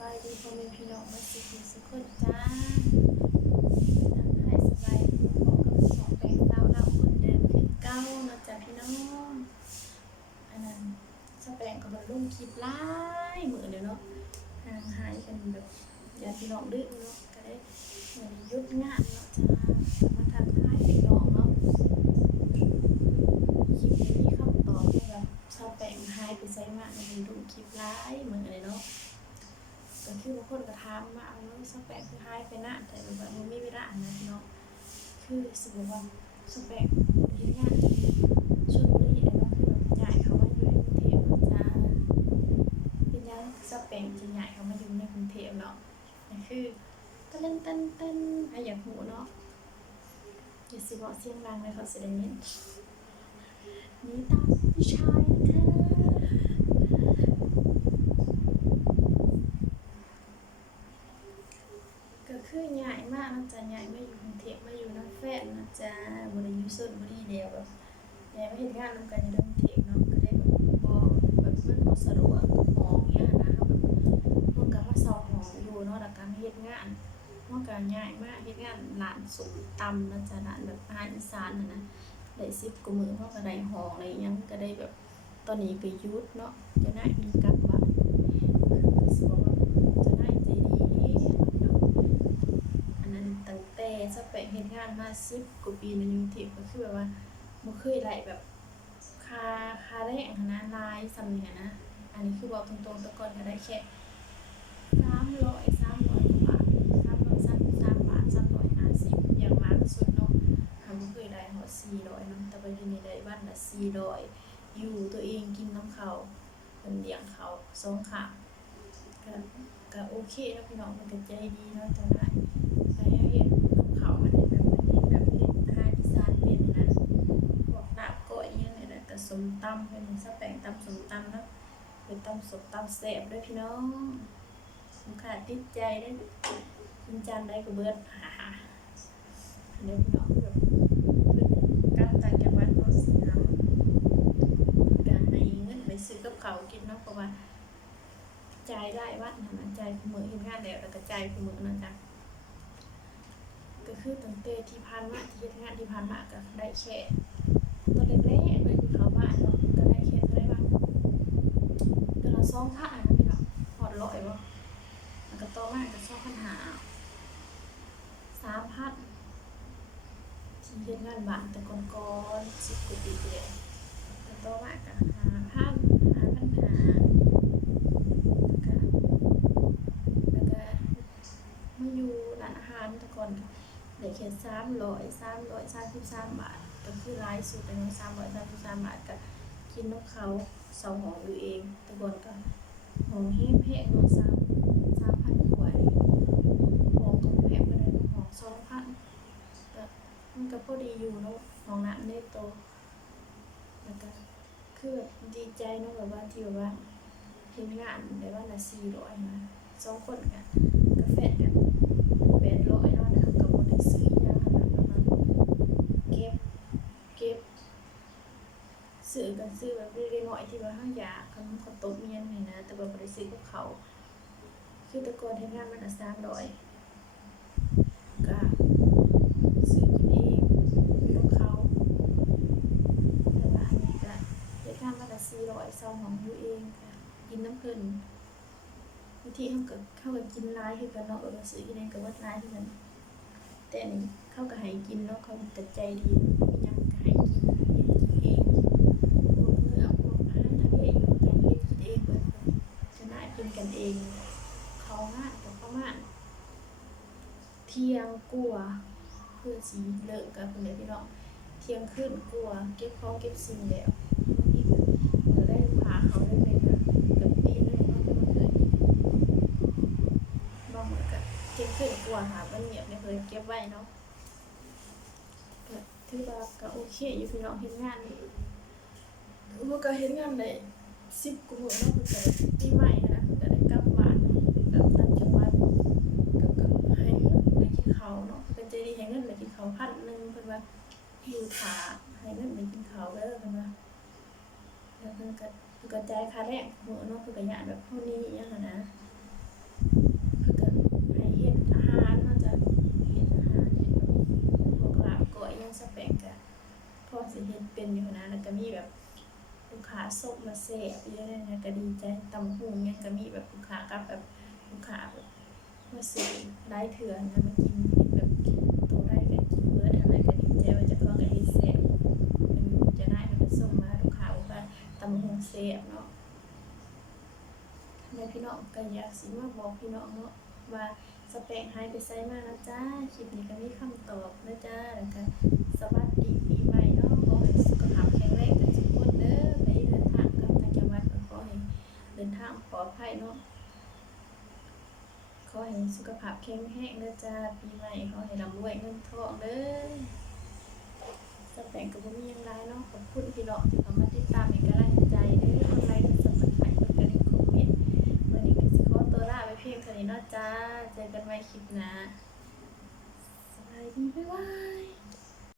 บายดีพ่อแม่พี่น้องมาสิคุณสุขคนจ้าทักทายสบายดีพ่อกับสองแปลงเต้าเราคนเดิมคือเก้านะจ๊ะพี่น้องอันนั้นสแปลงกับบรรลุคลิปไล่เหมือนเดี๋ยวเนาะห่างหายกันแบบอย่าพี่น้องดื้อเนาะก็ได้เหมือนยุดงานเนาะจ้ะมาทักทายพี่น้องเนาะคลิปนี้มีคำตอบที่แบบสแปลงหายไปไสมาในดูคลิปไล่มือเลยเนาะ ก็คือบางคนก็ ถามมาเอาแล้วสเปกคือหายไปนะแต่แบบมันไม่เวลาอันนั้นเนาะคือสมมติว่าสเปกเฮ็ดงานที่ชลบุรีแล้วคือแบบย้ายเขามาอยู่ในกรุงเทพจ้าเป็นยังสเปกจะย้ายเขามาอยู่ในกรุงเทพเนาะคือตะเล่นเตันเตันอะอยากหูเนาะอย่าสิบอกเสียงดังเลยเขาสิได้ยินนี่ตามผู้ชายนะคะ ก็คือใหญ่มากนะจ๊ะใหญ่มาอยู่กรุงเทพมาอยู่น้ำแฟนนะ จ๊ะบริยุสุนบริเดียวแบบใหญ่มาเห็นงานนำกันอยู่กรุงเทพเนาะก็ได้แบบบอแบบมันบอสะดวกหองเนี้ยนะแบบมันก็มาเซาหองอยู่เนาะแล้วก็มาเฮ็ดงานมันก็ใหญ่มากเฮ็ดงานร้านสุกตำนะจ๊ะร้านแบบอาหารอีสานนะนะได้สิบกว่ามือเพราะก็ได้หองอะไรยังก็ได้แบบตอนนี้ก็ยุดเนาะจะได้มีกับบ้านคือสิบอกว่าจะได้ใจดีเนาะ อันนั้นตั้งแต่สเปกเฮ็ดงานมาสิบกว่าปีในยุงเทพก็คือแบบว่าบ่เคยไหลแบบคาคาแรงหั้นนะลายสำเนียนะอันนี้คือบอกตรงๆต่ก่อนก็ได้แค่สามร้อยสามร้อยกว่าบาทสามร้อยสามสิบสามบาทสามร้อยห้าสิบอย่างมากสุดเนาะหาบ่เคยได้หอสี่ร้อยเนาะแต่ปัจจุบันนี้ได้วันละสี่ร้อยอยู่ตัวเองกินน้ำเขาเป็นเลี้ยงเขาสองขาก็ก็โอเคแล้วพี่น้องมันก็ใจดีเนาะจังได้ มตำเป็นสแปงตำสมตำเนาะเป็นตำสมตำแซ่บด้วยพี่น้องลูกค้าติดใจได้กินจานได้ก็เบิดฮ่าฮ่าอันนี้พี่น้องแบบเพิ่นกลับต่างจังหวัดเนาะสินำก็ให้เงินไปซื้อกับเขากินเนาะเพราะว่าจายได้วัดนะนะจ่ายคืมือเฮ็ดงานแล้วแล้วก็จ่ายคือมือนะจ๊ะก็คือตั้งแต่ที่ผ่านมาที่เฮ็ดงานที่ผ่านมาก็ได้แค่ตอนแรกๆเลยที่เขามาเนาะก็ได้แค่เท่าไหร่บ้าง เดือนละสองพันนี้เนาะหอดร้อยบ่แล้วก็ต่อมาก็สองพันหาสามพันที่เฮ็ดงานบ้านแต่ก่อนๆสิบกว่าปีที่แล้วแล้วต่อมาก็หาพันหาพันห้าแล้วก็แล้วก็มาอยู่ร้านอาหารแต่ก่อนก็ได้แค่สามร้อยสามร้อยสามสิบสามบาทก็คือรายสุดเลยสามร้อยสามสิบสามบาทก็ กินนกเขาเสาหองอยู่เองต่ก่อนก็หงแห้งแพงเนาะสามสามพันกว่านี่หงก็แพงไปเลยเนาะหงสองพันก็มันก็พอดีอยู่เนาะหองน้ำในโตแล้วก็คือแบบดีใจเนาะแบบว่าที่แบบว่าเห็นงานได้ว่าละสี่ร้อยนะสองคนกันกาแฟนกัน เป็นร้อยเนาะนะคะกับบได้ซื้ออิหยังขนาดนั้นเก็บเก็บ ซื้อกันซื้อแบบเล็กๆน้อยที่ว่าห้าอยากขนมข้าวต้มอิหยังนี่นะ แต่ว่าบ่ได้ซื้อกับเขา คือต่ก่อนเฮ็ดงานมันละ300ก็ซื้อกินเองอยู่กับเขา แต่ว่าอันนี้ก็เฮ็ดงานมันละ400เซาของยูเองก็กินน้ำเพลินวิธีเขาก็เข้ากับกินร้ายคือกันเนาะเออซื้อกินเองกับวัดร้ายคือกันแต่นนี้เข้ากับให้กินเนาะเขาแต่ใจดีมีหยังก็ให้กินเฮ็ดกินเองพวกเนื้อพวกอาหารทะเลอยู่กันเฮ็ดกินเองเบิดจะน่า กันเอง เขางานกับประมาณเที่ยงกลัวาเพื่อสีเลิกกับเพื่อนพี่น้องเที่ยงคืนกลัวเก็บของเก็บสิ่งแล้วนี่ก็เมื่อได้พาเขาได้เลยนะเกือบตีหนึงเนาะเมื่อคืนบางเหมือนกับเก็บขึ้นกลัวหามันเหนียวเนี่ยเคยเก็บไว้เนาะก็ถือว่าก็โอเคอยู่พี่น้องเฮ็ดงานเมื่อก็เฮ็ดงานได้สิบกว่ามื้อเนาะเพิ่นก็ได้ปีใหม่นะ อยู่ขาให้มันเปกินข้าวเด้อเพิ่นะแล้วก็ตัวกระจายค่าแรงมือเนาะเพิ่นก็ย่แบบเฮานี้อย่างหั้นนะพิ่นก็ให้เฮ็ดอาหารเนะจะเฮ็ดอาหารเฮ็พวกลาบก้อกยังสแปงก็พอเฮ็ดเป็นอยู่นะแล้วก็มีแบบลูกค้าส่มาเสพเยอะเลยนะก็ดีใจตำหูเนี่ยก็มีแบบลูกค้ากับแบบลูกค้ามาเสีอได้เถื่อนนะมากิน ซ่บเนาะแม่พี่น้องก็อยากสิมาบอกพี่น้องเนาะว่าสเปคหายไปไสมาแล้วจ้าคลิปนี้ก็มีคำตอบนะจ้าแล้วก็สวัสดีปีใหม่เนาะขอให้สุขภาพแข็งแรงกันทุกคนเด้อไปเดินทางกับต่างจังหวัดก็ขอให้เดินทางปลอดภัยเนาะขอให้สุขภาพแข็งแรงเด้อจ้าปีใหม่ขอให้ร่ำรวยเงินทองเด้อสแปงก็บ่มีหยังหลายเนาะขอบคุณพี่น้องที่เข้ามาติดตามเป็นกำลังใจเด้อกดไลค์กด Subscribe กดกระดิ่งคอมเมนต์วันนี้ก็สิขอตัวลาไปเพียงเ